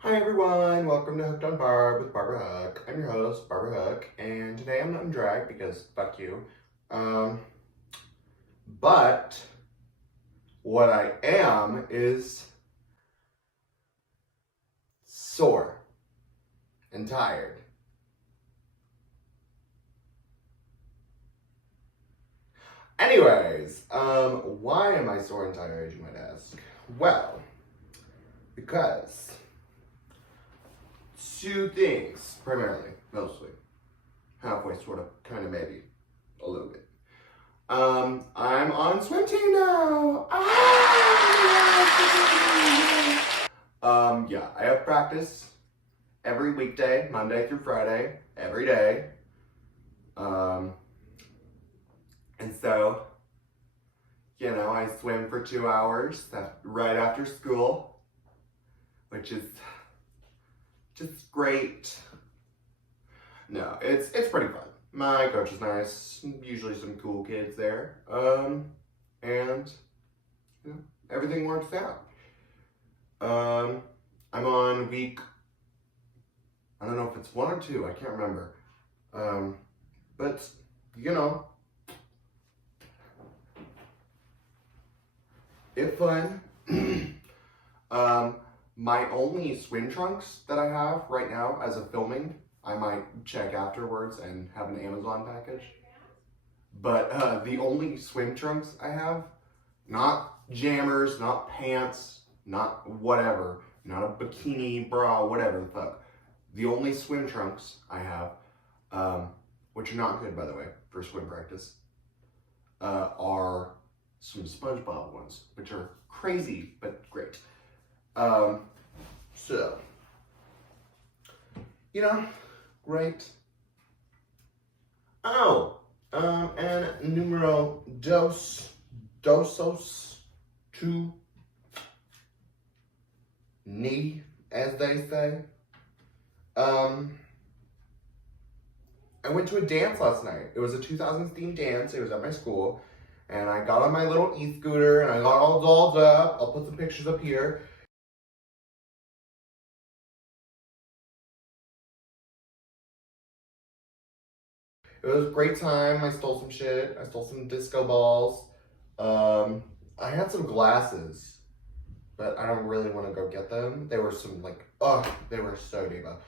Hi everyone, welcome to Hooked on Barb with Barbara Hook. I'm your host, Barbara Hook, and today I'm not in drag because fuck you. But what I am is sore and tired. Anyways, why am I sore and tired, you might ask? Well, because two things, primarily, mostly. Halfway, sort of, kind of, maybe, a little bit. I'm on swim team now. Yeah, I have practice every weekday, Monday through Friday, every day. And so, I swim for 2 hours right after school, which is just great. No, it's pretty fun. My coach is nice. Usually some cool kids there. And everything works out. I'm on week, I don't know if it's 1 or 2, I can't remember. But it's fun. My only swim trunks that I have right now as of filming, I might check afterwards and have an Amazon package. But the only swim trunks I have, not jammers, not pants, not whatever, not a bikini, bra, whatever the fuck. The only swim trunks I have, which are not good by the way for swim practice, are some SpongeBob ones, which are crazy but great. So, great. Oh, and numero dosos, two, ni, as they say. I went to a dance last night. It was a 2000s themed dance. It was at my school. And I got on my little e-scooter and I got all dolled up. I'll put some pictures up here. It was a great time. I stole some shit. I stole some disco balls. I had some glasses, but I don't really want to go get them. They were some they were so diva.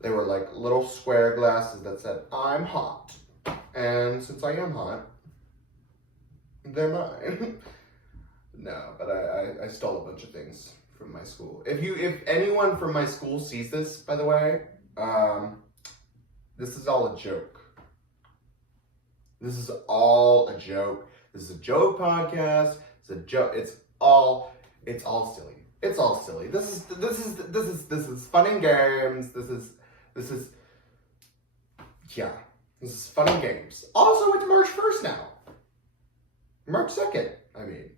They were like little square glasses that said, "I'm hot." And since I am hot, they're mine. No, but I stole a bunch of things from my school. If anyone from my school sees this, by the way, this is all a joke. This is all a joke. This is a joke podcast. It's a joke. It's all silly. It's all silly. This is fun and games. This is fun and games. Also, it's March 1st now. March 2nd, I mean.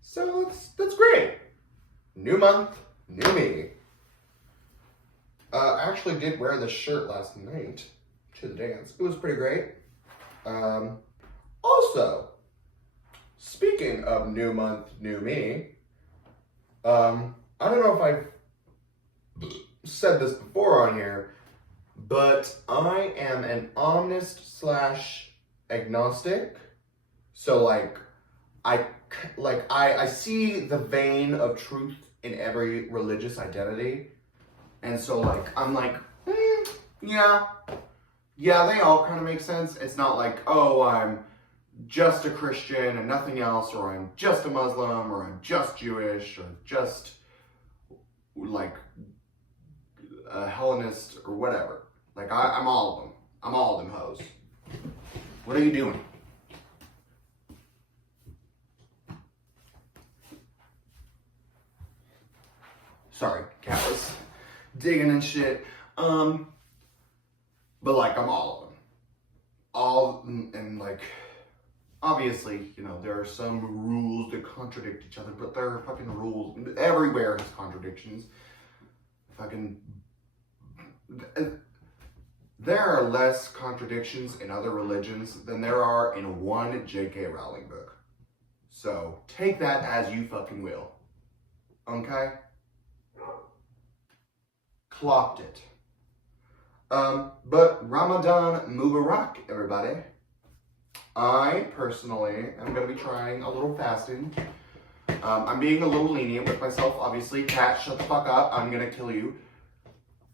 So that's great. New month, new me. I actually did wear this shirt last night to the dance. It was pretty great. Also, speaking of new month, new me, I don't know if I've said this before on here, but I am an omnist / agnostic. So I see the vein of truth in every religious identity. And so I'm yeah, they all kind of make sense. It's not like, oh, I'm just a Christian and nothing else, or I'm just a Muslim, or I'm just Jewish, or just a Hellenist, or whatever. I'm all of them. I'm all of them hoes. What are you doing? Sorry, cat was digging and shit. But I'm all of them. All, and obviously, there are some rules that contradict each other, but there are fucking rules. Everywhere has contradictions. There are less contradictions in other religions than there are in one J.K. Rowling book. So take that as you fucking will. Okay? clocked it. But Ramadan Mubarak, everybody. I personally am going to be trying a little fasting. I'm being a little lenient with myself, obviously. Cat, shut the fuck up. I'm going to kill you.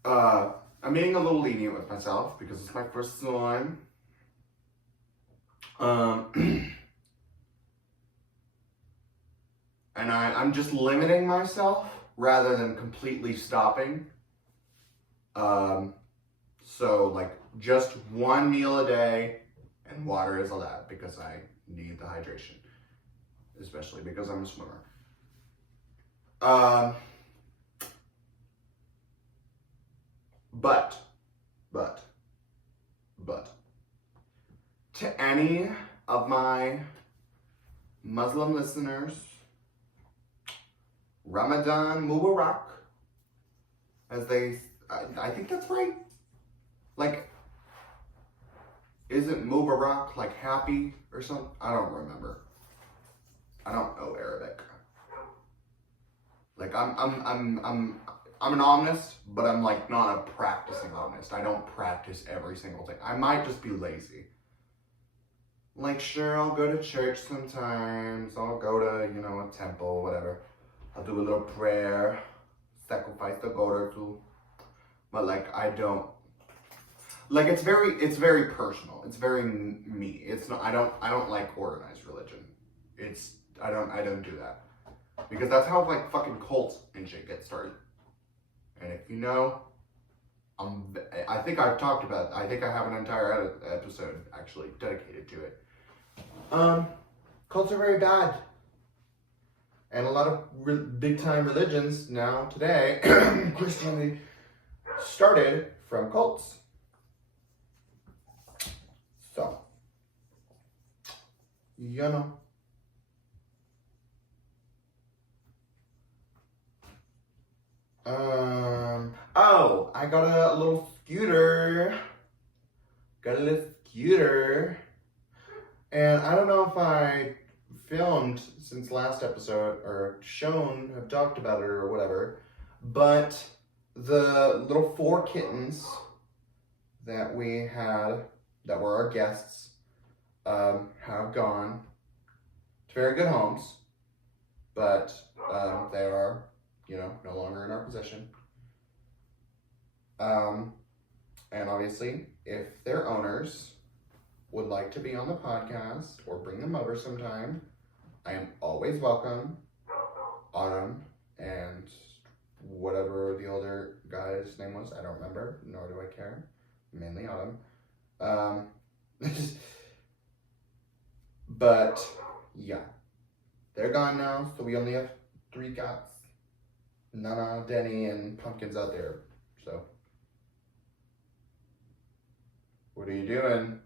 I'm being a little lenient with myself because it's my first time. And I'm just limiting myself rather than completely stopping. So like just one meal a day and water is allowed because I need the hydration, especially because I'm a swimmer. But to any of my Muslim listeners, Ramadan Mubarak, as I think that's right. Like, isn't Mubarak like happy or something? I don't remember. I don't know Arabic. Like I'm an omnist, but I'm like not a practicing omnist. I don't practice every single thing. I might just be lazy. Like, sure, I'll go to church sometimes. I'll go to, a temple, whatever. I'll do a little prayer, sacrifice a goat or two. But like, I don't. Like, it's very personal. It's very me. It's not. I don't like organized religion. I don't do that because that's how like fucking cults and shit get started. And if you know, I think I've talked about it. I think I have an entire episode actually dedicated to it. Cults are very bad. And a lot of big time religions now today, Christianity started from cults. So, oh, I got a little scooter. And I don't know if I filmed since last episode or have talked about it or whatever, but the little 4 kittens that we had, that were our guests, have gone to very good homes, but they are, no longer in our possession. And obviously, if their owners would like to be on the podcast or bring them over sometime, I am always welcome. Autumn and whatever the older guy's name was, I don't remember, nor do I care. Mainly Autumn. But yeah, they're gone now, so we only have 3 cats. Nana, Denny, and Pumpkin's out there. So, what are you doing?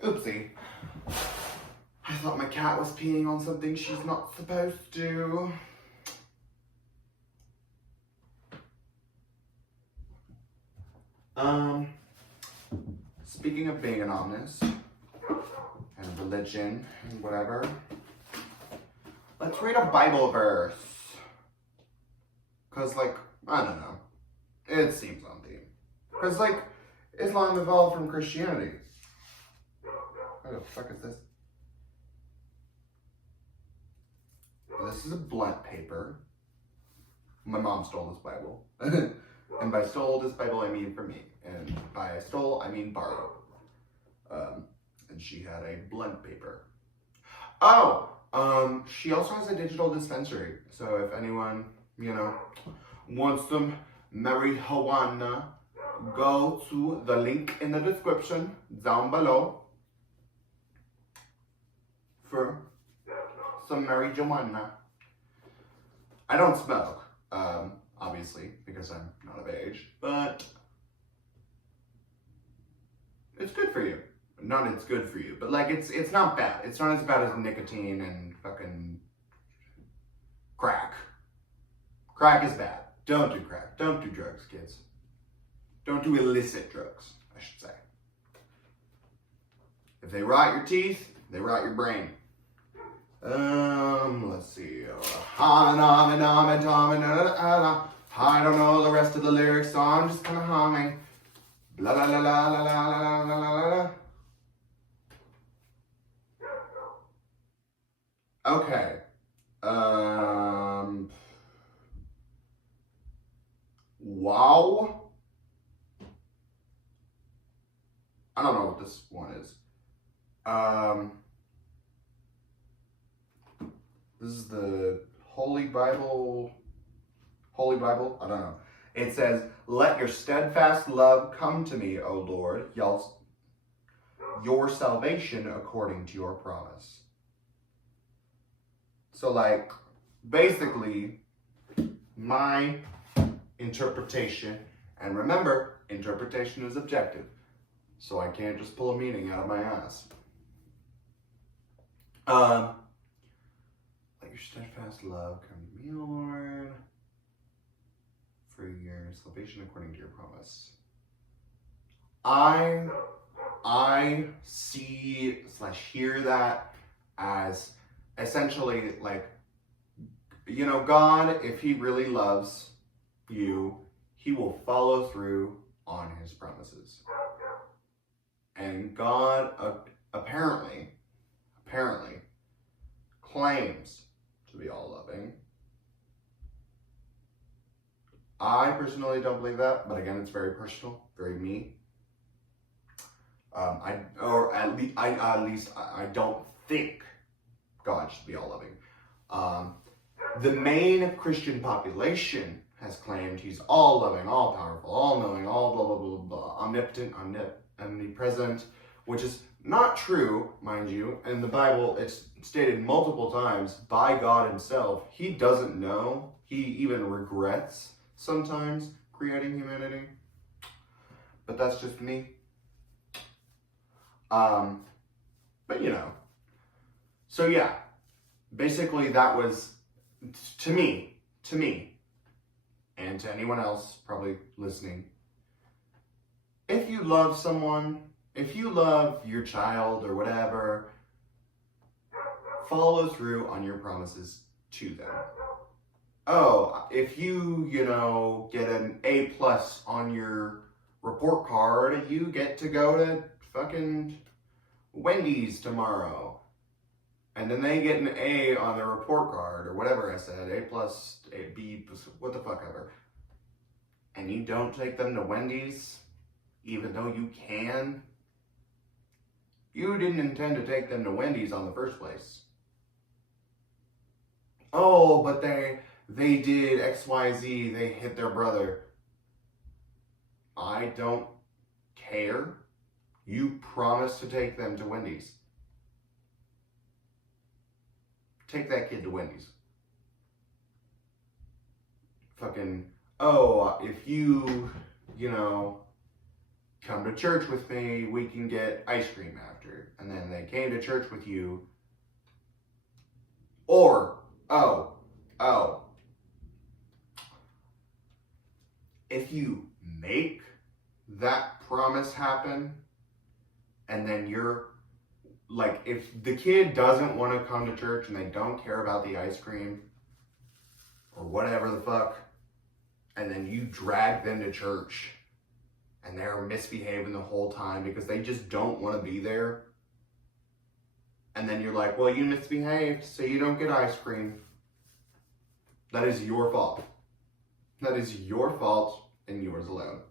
Oopsie. I thought my cat was peeing on something she's not supposed to. Speaking of being an omnist and religion and whatever, let's read a Bible verse. Cause like, I don't know, it seems on theme. Cause like, Islam evolved from Christianity. What the fuck is this? This is a blunt paper. My mom stole this Bible. And by stole this Bible, I mean for me. And by stole, I mean borrow. And she had a blunt paper. Oh! She also has a digital dispensary. So if anyone, wants some marijuana, go to the link in the description down below for some marijuana. I don't smoke, obviously, because I'm not of age, but it's good for you. Not it's good for you, but like it's not bad. It's not as bad as nicotine and fucking crack. Crack is bad. Don't do crack. Don't do drugs, kids. Don't do illicit drugs, I should say. If they rot your teeth, they rot your brain. Let's see. I don't know the rest of the lyrics, so I'm just kind of humming. La la la la la la la la la la. Okay. Wow. I don't know what this one is. This is the Holy Bible. Holy Bible? I don't know. It says, "Let your steadfast love come to me, O Lord, your salvation according to your promise." So, like, basically, my interpretation, and remember, interpretation is objective, so I can't just pull a meaning out of my ass. Let your steadfast love come to me, O Lord, for your salvation according to your promise. I see / hear that as essentially like, you know, God, if he really loves you, he will follow through on his promises. And God apparently claims to be all loving. I personally don't believe that, but again, it's very personal, very me. I don't think God should be all loving. The main Christian population has claimed he's all loving, all powerful, all knowing, all blah, blah, blah, blah, omnipotent, omnipresent, which is not true, mind you. In the Bible, it's stated multiple times by God himself. He doesn't know. He even regrets sometimes creating humanity. But that's just me. But you know. So yeah, basically that was, to me, and to anyone else probably listening, if you love someone, if you love your child or whatever, follow through on your promises to them. Oh, if you get an A+ on your report card, you get to go to fucking Wendy's tomorrow. And then they get an A on their report card, or whatever I said, A+, A, B, what the fuck ever. And you don't take them to Wendy's, even though you can. You didn't intend to take them to Wendy's on the first place. Oh, but they did XYZ, they hit their brother. I don't care. You promised to take them to Wendy's. Take that kid to Wendy's. Fucking, if you come to church with me, we can get ice cream after. And then they came to church with you. Or, if you make that promise happen, and then you're, like, if the kid doesn't want to come to church and they don't care about the ice cream, or whatever the fuck, and then you drag them to church, and they're misbehaving the whole time because they just don't want to be there, and then you're like, well, you misbehaved, so you don't get ice cream. That is your fault. That is your fault and yours alone.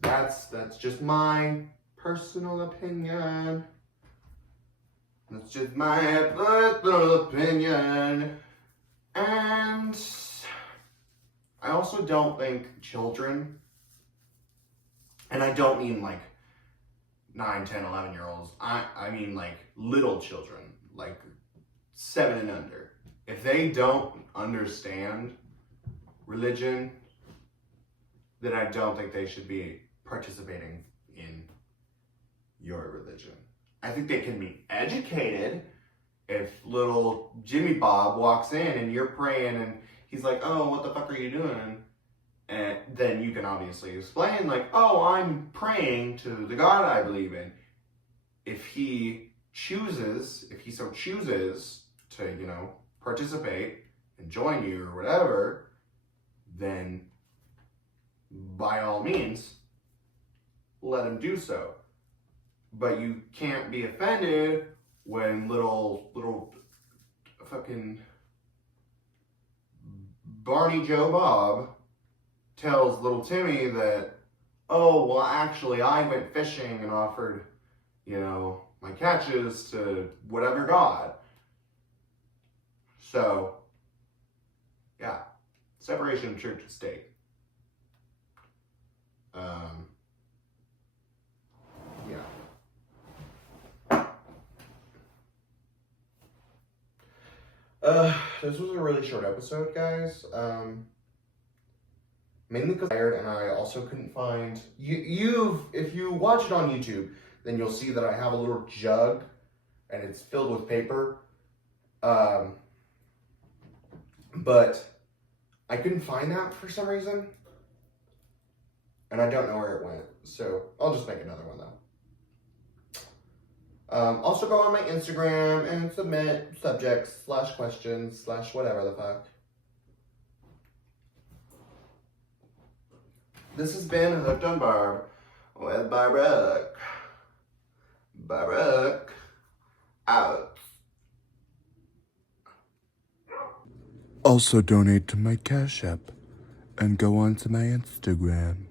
That's just my personal opinion. That's just my personal opinion. And I also don't think children, and I don't mean like 9, 10, 11-year-olds. I mean like little children, like 7 and under. If they don't understand religion, then I don't think they should be participating in your religion. I think they can be educated. If little Jimmy Bob walks in and you're praying and he's like, oh, what the fuck are you doing? And then you can obviously explain, like, oh, I'm praying to the God I believe in. If he so chooses to, participate and join you or whatever, then by all means, let him do so. But you can't be offended when little fucking Barney Joe Bob tells little Timmy that, oh, well, actually, I went fishing and offered, my catches to whatever God. So, yeah, separation of church and state. This was a really short episode, guys. Mainly because I'm tired, and I also couldn't find if you watch it on YouTube, then you'll see that I have a little jug, and it's filled with paper. But I couldn't find that for some reason, and I don't know where it went. So I'll just make another one though. Also go on my Instagram and submit subjects / questions / whatever the fuck. This has been Hooked on Barb with BAAAACKKKK. BAAAACKKKK out. Also donate to my Cash App and go on to my Instagram.